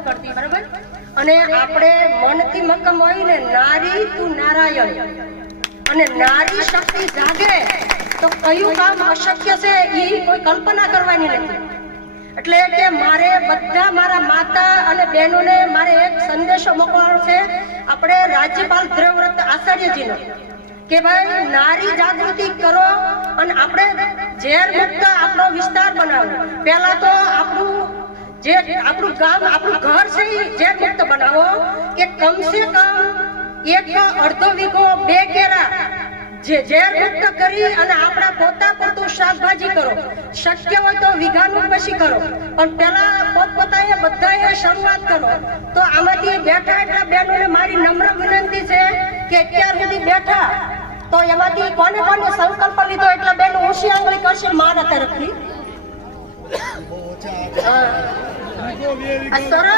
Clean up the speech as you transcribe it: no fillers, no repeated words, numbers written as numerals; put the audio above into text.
નથી પડતી, બરાબર? અને આપણે મનથી મક્કમ હોય ને, નારી તું નારાયણ, અને નારી શક્તિ જાગે તો કયું કામ અશક્ય છે એ કોઈ કલ્પના કરવાની નથી. એટલે કે મારે બધા મારા માતા અને બહેનોને મારે એક સંદેશો મોકલવાનો છે, આપણે રાજ્યપાલ દ્રવ્રત આચાર્યજીનો, કે ભાઈ નારી જાગૃતિ કરો અને આપણે ઝેર મુક્ત આપણો વિસ્તાર બનાવો. પહેલા તો આપણું ગામ, આપણું ઘર છે એ ઝેર મુક્ત બનાવો, કે કમસે કમ એક અડધો વીઘો 2 કેરા ઝેર મુક્ત કરી અને આપણા પોતા પૂરતું શાકભાજી કરો. શક્ય હોય તો વીઘાનું પછી કરો, પણ પહેલા પોતપોતાએ બધાએ શરૂઆત કરો. તો આમાંથી બેઠા એટલા બહેનોને મારી નમ્ર વિનંતી છે કે અત્યાર સુધી બેઠા તો એમાંથી કોને કોને સંકલ્પ લીધો એટલા બહેનો ઊંચી આંગળી કરશે મારા તરફથી. સરસ.